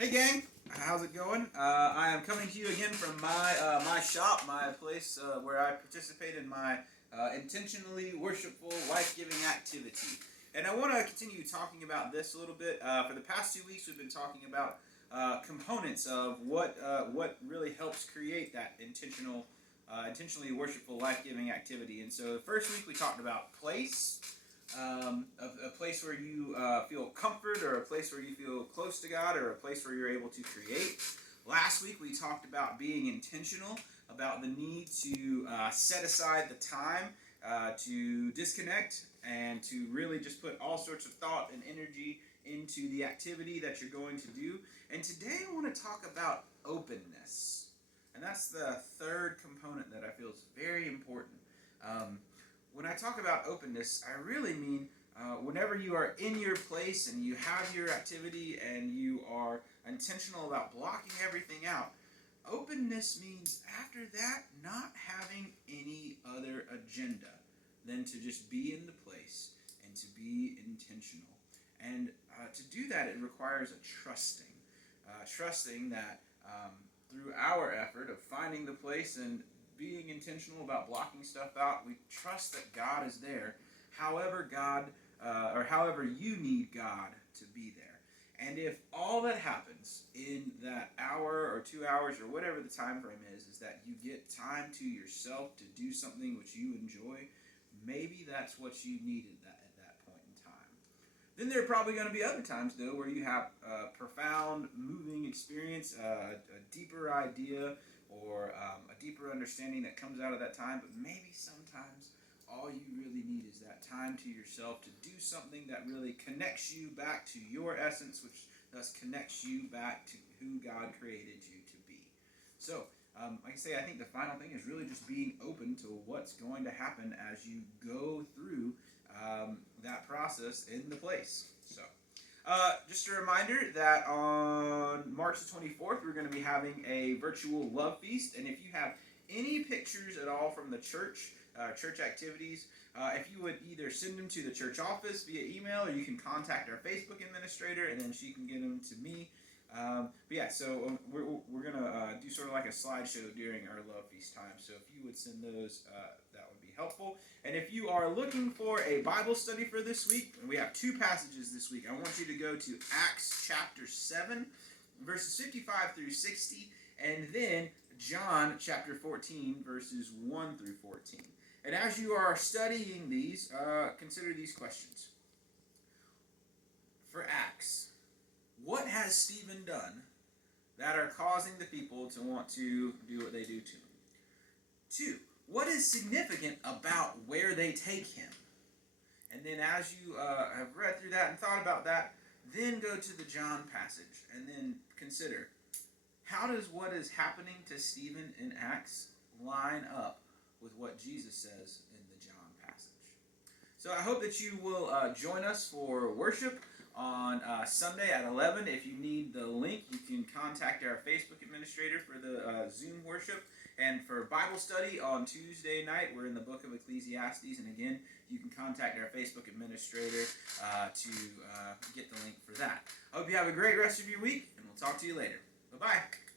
Hey gang, how's it going? I am coming to you again from my shop, my place where I participate in my intentionally worshipful, life-giving activity. And I want to continue talking about this a little bit. For the past 2 weeks, we've been talking about components of what really helps create that intentionally worshipful, life-giving activity. And so the first week we talked about place. A place where you feel comfort, or a place where you feel close to God, or a place where you're able to create. Last week we talked about being intentional, about the need to set aside the time to disconnect and to really just put all sorts of thought and energy into the activity that you're going to do. And today I want to talk about openness. And that's the third component that I feel is very important. When I talk about openness, I really mean whenever you are in your place and you have your activity and you are intentional about blocking everything out, openness means after that not having any other agenda than to just be in the place and to be intentional. And to do that, it requires a trusting that through our effort of finding the place and being intentional about blocking stuff out, we trust that God is there, however however you need God to be there. And if all that happens in that hour or 2 hours or whatever the time frame is that you get time to yourself to do something which you enjoy, maybe that's what you needed at that point in time. Then there are probably going to be other times, though, where you have a profound, moving experience, a deeper idea, or a deeper understanding that comes out of that time. But maybe sometimes all you really need is that time to yourself to do something that really connects you back to your essence, which thus connects you back to who God created you to be. So, like I say, I think the final thing is really just being open to what's going to happen as you go through that process in the place. So, just a reminder that on March the 24th, we're going to be having a virtual love feast. And if you have any pictures at all from the church activities, if you would either send them to the church office via email, or you can contact our Facebook administrator, and then she can get them to me. But yeah, so we're going to do sort of like a slideshow during our love feast time. So if you would send those, that would be helpful. And if you are looking for a Bible study for this week, we have 2 passages this week. I want you to go to Acts chapter 7, verses 55 through 60, and then John chapter 14, verses 1 through 14. And as you are studying these, consider these questions. For Acts, what has Stephen done that are causing the people to want to do what they do to him? 2, what is significant about where they take him? And then as you have read through that and thought about that, then go to the John passage and then consider, how does what is happening to Stephen in Acts line up with what Jesus says in the John passage? So I hope that you will join us for worship on Sunday at 11. If you need the link, you can contact our Facebook administrator for the Zoom worship. And for Bible study on Tuesday night, we're in the book of Ecclesiastes. And again, you can contact our Facebook administrator to get the link for that. I hope you have a great rest of your week, and we'll talk to you later. Bye-bye.